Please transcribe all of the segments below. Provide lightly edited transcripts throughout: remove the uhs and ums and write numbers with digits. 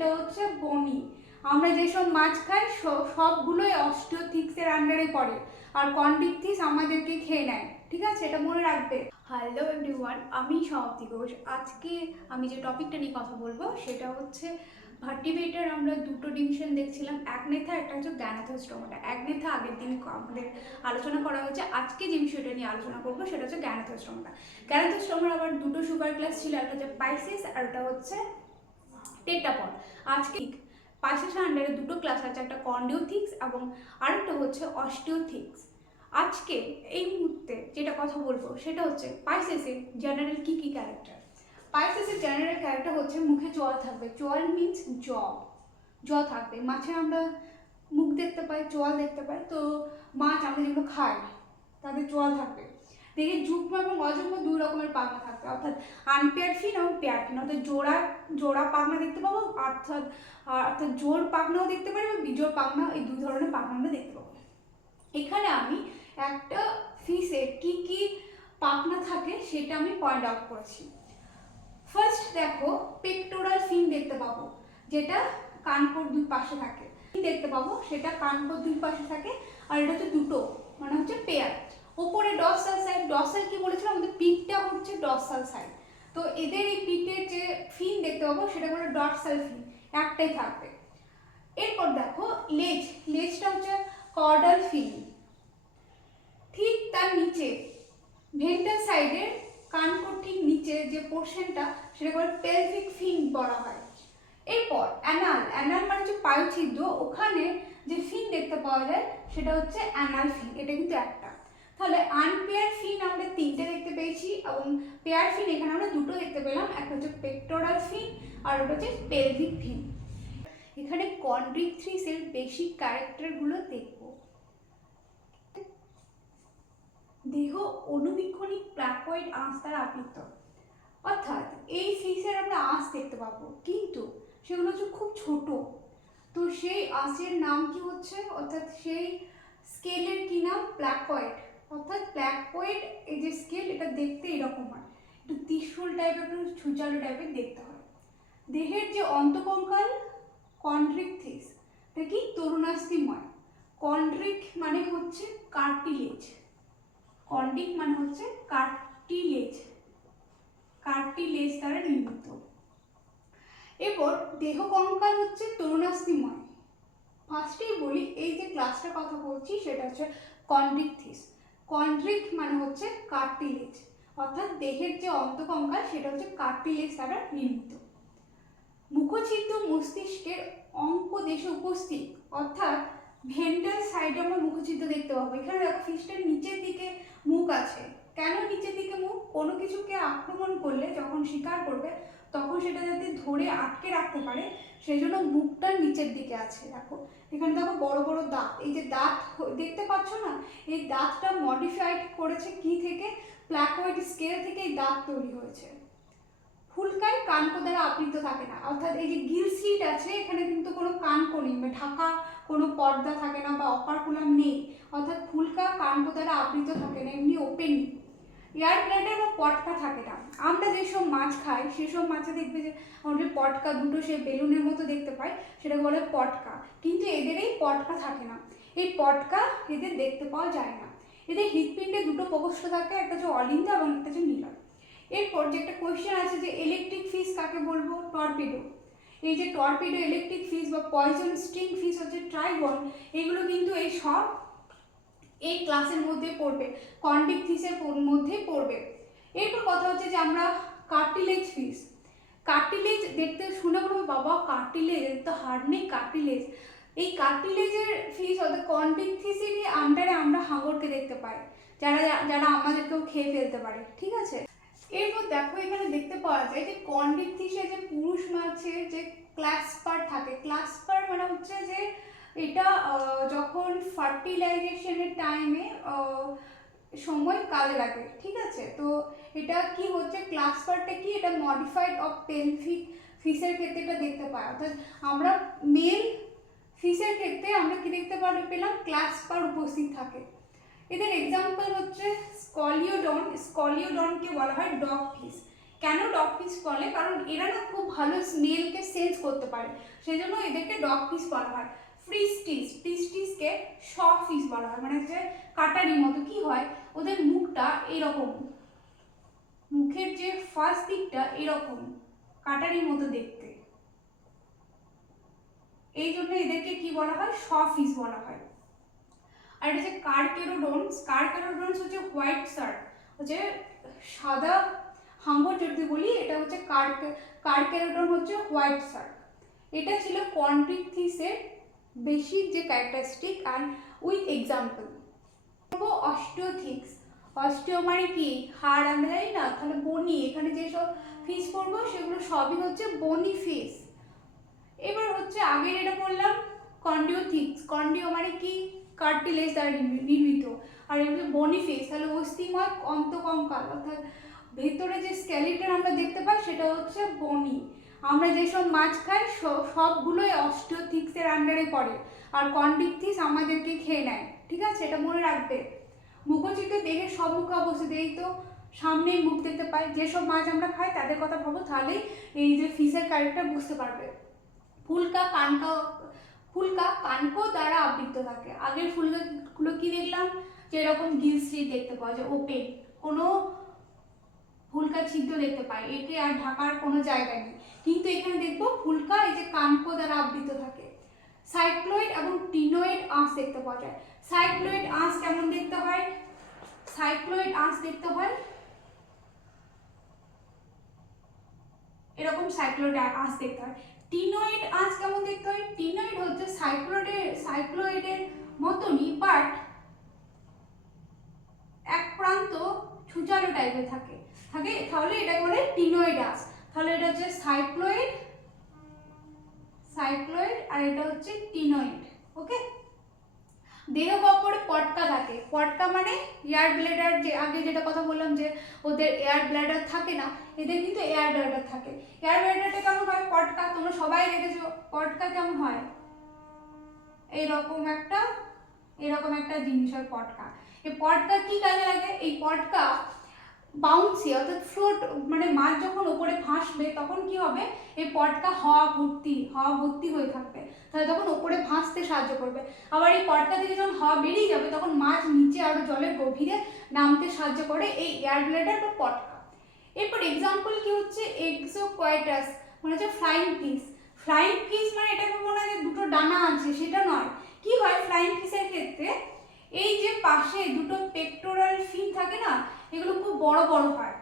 সেটা হচ্ছে বনি। আমরা যেসব মাছ খাই সবগুলোই অস্টিওথিক্সের আন্ডারে পড়ে, আর কন্ড্রিকথিস আমাদেরকে খেয়ে নেয়, ঠিক আছে, এটা মনে রাখবে। হ্যালো এভরিওয়ান, আমি সমাপ্তি ঘোষ। আজকে আমি যে টপিকটা নিয়ে কথা বলবো সেটা হচ্ছে ভার্টিব্রেটের আমরা দুটো ডিভিশন দেখছিলাম, অ্যাগনেথা, একটা হচ্ছে গ্যানাথোস্টোমাটা। অ্যাগনেথা আগের দিন আমাদের আলোচনা করা হয়েছে, আজকে যে বিষয়টা নিয়ে আলোচনা করবো সেটা হচ্ছে গ্যানাথোস্টোমাটা। গ্যানাথোস্টোমার আবার দুটো সুপার ক্লাস ছিল, একটা হচ্ছে পাইসিস আর একটা হচ্ছে টেট্রাপড। আজকে পাইসিসের আন্ডারে দুটো ক্লাস আছে, একটা কন্ডিওথিক্স এবং আরেকটা হচ্ছে অস্টিওথিক্স। আজকে এই মুহূর্তে যেটা কথা বলবো সেটা হচ্ছে পাইসিসের জেনারেল কি কি ক্যারেক্টার। পাইসিসের জেনারেল ক্যারেক্টার হচ্ছে মুখে চোয়াল থাকবে। চোয়াল মিন্স জ থাকবে। মাছের আমরা মুখ দেখতে পাই, চোয়াল দেখতে পাই, তো মাছ আমরা যেগুলো খাই তাদের চোয়াল থাকবে। দেখে যুগ্ম এবং অযুগ্ম দুই রকমের পাখনা থাকবে, অর্থাৎ আনপেয়ার ফিন এবং পেয়ার ফিন। অর্থাৎ জোড়া পাখনা দেখতে পাবো, অর্থাৎ জোড় পাখনাও দেখতে পারি বা বিজোড় পাখনা, এই দুই ধরনের পাখনা আমরা দেখতে পাবো। এখানে আমি একটা ফিশে কি কি পাখনা থাকে সেটা আমি পয়েন্ট আউট করেছি। ফার্স্ট দেখো, পেক্টোরাল ফিন দেখতে পাবো, যেটা কানকোর দুই পাশে থাকে। দেখতে পাবো সেটা কানকোর দুই পাশে থাকে, আর এটা হচ্ছে দুটো, মানে হচ্ছে পেয়ার। ওপরে ডর্সাল সাইড, ডর্সাল কি বলেছিলাম, আমাদের পিঠটা হচ্ছে ডর্সাল সাইড, তো এদের এই পিঠের যে ফিন দেখতে পাবো সেটা বলে ডর্সাল ফিন, একটাই থাকবে। এরপর দেখো লেজটা হচ্ছে কর্ডাল ফিন। ঠিক তার নিচে ভেন্টাল সাইডের কানকোর ঠিক নিচে যে পোর্শনটা সেটা বলে পেলভিক ফিন বলা হয়। এরপর অ্যানাল মানে হচ্ছে পায়ুছিদ্র, ওখানে যে ফিন দেখতে পাওয়া যায় সেটা হচ্ছে অ্যানাল ফিন, এটা কিন্তু একটা। তাহলে আনপেয়ার ফিন আমরা তিনটে দেখতে পেয়েছি, এবং পেয়ার ফিন এখানে আমরা দুটো দেখতে পেলাম, একটা হচ্ছে পেক্টোরাল ফিন আর ওটা হচ্ছে পেলভিক ফিন। এখানে কন্ড্রিকথিসের বেসিক ক্যারেক্টারগুলো দেখব। দেহ অনুবীক্ষণিক প্ল্যাকয়েড আঁশ দ্বারা আবৃত, অর্থাৎ এই ফিশের আমরা আঁশ দেখতে পাবো, কিন্তু সেগুলো হচ্ছে খুব ছোট। তো সেই আঁশের নাম কি হচ্ছে, অর্থাৎ সেই স্কেলের কি নাম, প্ল্যাকয়েড। অর্থাৎ প্ল্যাকয়েড এই যে স্কেল, এটা দেখতে এরকম হয়, একটু ত্রিশূল টাইপের, একটু ছুচালো টাইপের দেখতে হয়। দেহের যে অন্তঃকঙ্কাল কন্ড্রিকথিস, এটা কি তরুণাস্থিময়। কন্ড্রিক মানে হচ্ছে কার্টিলেজ, কন্ডিক মানে হচ্ছে কার্টিলেজ দ্বারা নির্মিত। এরপর দেহ কঙ্কাল হচ্ছে তরুণাস্থিময়। ফার্স্টেই বলি, এই যে ক্লাসটার কথা বলছি সেটা হচ্ছে কন্ড্রিকথিস। কন্ড্রিক মানে হচ্ছে কার্টিলেজ, অর্থাৎ দেহের যে অন্তঃকঙ্কাল সেটা হচ্ছে কার্টিলেজ দ্বারা নির্মিত। মুখছিদ্র মস্তিষ্কের অঙ্কদেশে উপস্থিত, অর্থাৎ ভেন্ট্রাল সাইডে আমরা মুখছিদ্র দেখতে পাবো। এখানে দেখো ফিশটার নিচের দিকে মুখ আছে। কেন নিচের দিকে মুখ? কোনো কিছুকে আক্রমণ করলে যখন শিকার করবে তখন সেটা যাতে ধরে আটকে রাখতে পারে সেই জন্য মুখটা নিচের দিকে আছে। দেখো এখানে দেখো বড় বড় দাঁত, এই যে দাঁত দেখতে পাচ্ছ না, এই দাঁতটা মডিফাইড করেছে কি থেকে, প্ল্যাকয়েড স্কেল থেকে এই দাঁত তৈরি হয়েছে। ফুলকায় কানকো দ্বারা আবৃত থাকে না, অর্থাৎ এই যে গিল স্লিট আছে এখানে কিন্তু কোনো কানকো নেই, ঢাকা কোনো পর্দা থাকে না বা অপারকুলাম নেই, অর্থাৎ ফুলকা কানকো দ্বারা আবৃত থাকে না, এমনি ওপেন। এয়ার ব্লাডার বা পটকা থাকে না। আমরা যেসব মাছ খাই সেসব মাছে দেখবে যে আমাদের পটকা দুটো সে বেলুনের মতো দেখতে পাই, সেটা বলে পটকা, কিন্তু এদের এই পটকা থাকে না, এই পটকা এদের দেখতে পাওয়া যায় না। এদের হৃৎপিণ্ডে দুটো প্রকোষ্ঠ থাকে, একটা হচ্ছে অলিন্দা এবং একটা হচ্ছে নীলয়। এরপর যে একটা কোয়েশ্চেন আছে যে ইলেকট্রিক ফিশ কাকে বলবো, টর্পিডো। এই যে টর্পিডো, ইলেকট্রিক ফিশ বা পয়জন স্টিং ফিশ হচ্ছে ট্রাইগন, এগুলো কিন্তু এই সব এই ক্লাসের মধ্যে পড়বে, কন্ড্রিকথিসের মধ্যে পড়বে। এরপর কথা হচ্ছে যে আমরা কার্টিলেজ ফিশ, কার্টিলেজ দেখতে শুনে বলবো বাবা কার্টিলেজ, তো হাড় নেই কার্টিলেজ। এই কার্টিলেজের ফিশ অর্থাৎ কন্ড্রিকথিসেরই আন্ডারে আমরা হাঙরকে দেখতে পাই, যারা যারা আমাদেরকেও খেয়ে ফেলতে পারে, ঠিক আছে। এরপর দেখো এখানে দেখতে পাওয়া যায় যে কন্ড্রিকথিসে যে পুরুষ মাছের যে ক্লাস্পার থাকে, ক্লাস্পার মানে হচ্ছে যে এটা যখন ফার্টিলাইজেশনের টাইমে সময় কাজে লাগে, ঠিক আছে। তো এটা কি হচ্ছে, ক্লাস্পারটা কি, এটা মডিফাইড অফ পেলভিক ফিশের ক্ষেত্রে এটা দেখতে পাই, অর্থাৎ আমরা মেল ফিশের ক্ষেত্রে আমরা কি দেখতে পেলাম, ক্লাস্পার উপস্থিত থাকে। এদের এক্সাম্পল হচ্ছে স্কলিওডন, স্কলিওডনকে বলা হয় ডগ ফিশ। কেন ডগ ফিশ বলে, কারণ এরা না খুব ভালো স্মেলকে সেন্স করতে পারে, সেই জন্য এদেরকে ডগ ফিশ বলা হয়। ফ্রিস্টিসকে শ ফিশ বলা হয়, মানে যে কাটারি মতো। কি হয়, ওদের মুখটা এইরকম, মুখের যে ফার্স্ট দিকটা এরকম কাটারির মতো দেখতে, এই জন্য এদেরকে কি বলা হয়, শ ফিশ বলা হয়। আর এটা হচ্ছে কারকেরোডন্স হচ্ছে হোয়াইট শার্ক, হচ্ছে সাদা হাঙর যদি বলি, এটা হচ্ছে কারকেরোডন হচ্ছে হোয়াইট শার্ক। এটা ছিল কন্ড্রিকথিসের বেসিক যে ক্যারেক্টারিস্টিক আর উইথ এক্সাম্পল। অস্টিওথিক্স, অস্টিও মানে কি হাড়, আমরা জানি না, তাহলে বনি, এখানে যেসব ফিশ পড়বো সেগুলো সবই হচ্ছে বনি ফিশ। এবার হচ্ছে আগের এটা বললাম কন্ডিওথিক্স, কন্ডিও মানে কি কার্টিলেজ দ্বারা নির্মিত, আর এগুলো বনি ফিশ, তাহলে অস্থিময় অন্তকঙ্কাল, অর্থাৎ ভেতরে যে স্কেলিটন আমরা দেখতে পাই সেটা হচ্ছে বনি। আমরা যেসব মাছ খাই সবগুলোই অস্টিওথিক্সের আন্ডারে পড়ে, আর কন্ডিকথিস আমাদেরকে খেয়ে নেয়, ঠিক আছে, এটা মনে রাখবে। মুখচিত্র দেখে সব মুখ অবস্থিত, এই তো সামনেই মুখ দেখতে পাই, যেসব মাছ আমরা খাই তাদের কথা ভাবো, তাহলেই এই যে ফিশের ক্যারেক্টার বুঝতে পারবে। ফুলকা কানকো দ্বারা আবৃত থাকে। আগের ফুলকাগুলো কি দেখলাম, যে এরকম গিলশ্রী দেখতে পাওয়া যায়, ওপেন, কোনো ফুলকা ছিদ্র দেখতে পাই, একে আর ঢাকার কোনো জায়গা নেই। কিন্তু এখানে দেখবো ফুলকা এই যে কানকো দ্বারা আবৃত থাকে। সাইক্লোইড এবং টিনোয়েড আঁশ দেখতে পাওয়া যায়। সাইক্লোইড আঁশ কেমন দেখতে হয়, সাইক্লোইড আঁশ দেখতে হয় এরকম, সাইক্লোইড আঁশ দেখতে হয়। টিনোয়েড আঁশ কেমন দেখতে হয়, টিনোয়েড হচ্ছে সাইক্লোয়েডের মতনই, বাট এক প্রান্ত ছুচালো টাইপের থাকে, তাহলে এটা বলে টিনোয়েড আঁশ। তাহলে এটা হচ্ছে সাইক্লোয়েড আর এটা হচ্ছে টিনোয়েড। ওকে, দেহ গহ্বরে পটকা থাকে। পটকা মানে এয়ার ব্লাডার, যে আগে যেটা কথা বললাম যে ওদের এয়ার ব্লাডার থাকে না, এদের কিন্তু এয়ার ব্লাডার থাকে। এয়ার ব্লাডারটা কেমন হয়, পটকা, তোমরা সবাই দেখেছো পটকা কেমন হয়, এরকম একটা জিনিস হয় পটকা। এই পটকা কি কাজে লাগে, এই পটকা বাউন্সি অর্থাৎ ফ্লোট, মানে মাছ যখন উপরে ভাসবে তখন কি হবে, এই পটকা হাওয়া ভর্তি হয়ে থাকবে, তাহলে তখন উপরে ভাসতে সাহায্য করবে। আবার এই পটকা থেকে যখন হাওয়া বেরিয়ে যাবে তখন মাছ নিচে আরো জলের গভীরে নামতে সাহায্য করে এই এয়ার ব্লাডার বা পটকা। এরপর এক্সাম্পল কি হচ্ছে, এক্সোকয়েটাস মানে হচ্ছে ফ্লাইং ফিশ। ফ্লাইং ফিশ মানে এটাকে মনে হয় যে দুটো ডানা আছে, সেটা নয়। কি হয় ফ্লাইং ফিশের ক্ষেত্রে, এই যে পাশে দুটো পেক্টোরাল ফিন থাকে না, এগুলো খুব বড় বড় হয়।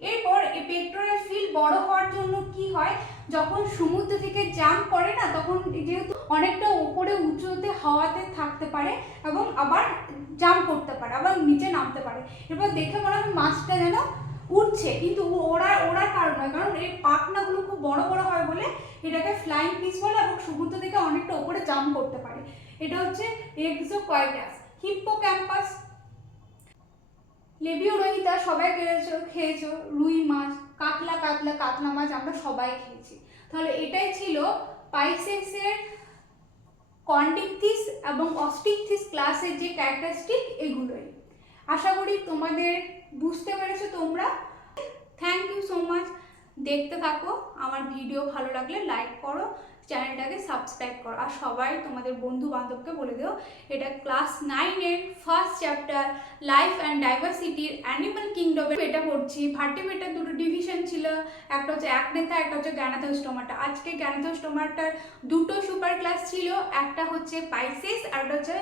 এরপর এই পেক্টোরাল ফিন বড় হওয়ার জন্য কি হয়, যখন সমুদ্র থেকে জাম্প করে না, তখন যেহেতু অনেকটা উপরে উঁচুতে হাওয়াতে থাকতে পারে এবং আবার জাম্প করতে পারে, আবার নিচে নামতে পারে। এরপর দেখে মনে হয় মাছটা যেন উঠছে, কিন্তু ওড়ার কারণ নয়, কারণ এই পাখনাগুলো খুব বড় বড় হয় বলে এটাকে ফ্লাইং ফিশ বলে, এবং সমুদ্র থেকে অনেকটা উপরে জাম্প করতে পারে। এটা হচ্ছে এক্সোকয়েটাস। হিপ্পোক্যাম্পাস, লেবিওরহিতা সবাই খেয়েছো, রুই মাছ, কাতলা মাছ আমরা সবাই খেয়েছি। তাহলে এটাই ছিল পাইসেসের কন্ডিকথিস এবং অস্টিকথিস ক্লাসের যে ক্যারেক্টারিস্টিক, এগুলোই। আশা করি তোমাদের বুঝতে পেরেছো তোমরা। Thank you so much. দেখতে থাকো, আমার ভিডিও ভালো লাগলে লাইক করো, চ্যানেলটাকে সাবস্ক্রাইব করো, আর সবাই তোমাদের বন্ধু বান্ধবকে বলে দিও। এটা ক্লাস 9-এর ফার্স্ট চ্যাপ্টার লাইফ অ্যান্ড ডাইভার্সিটির অ্যানিমাল কিংডমের এটা পড়ছি। ভার্টিব্রেটার দুটো ডিভিশন ছিল, একটা হচ্ছে অ্যাকনেথা, একটা হচ্ছে গ্যানাথোস্টোমাটা। আজকে গ্যানাথোস্টোমাটার দুটো সুপার ক্লাস ছিল, একটা হচ্ছে পাইসেস আর একটা হচ্ছে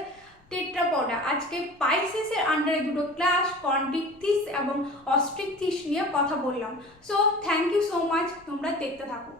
টেট্রাপোডা। আজকে পাইসেসের আন্ডারে দুটো ক্লাস কন্ডিকথিস এবং অস্ট্রিকথিস নিয়ে কথা বললাম। So thank you so much, তোমরা দেখতে থাকো।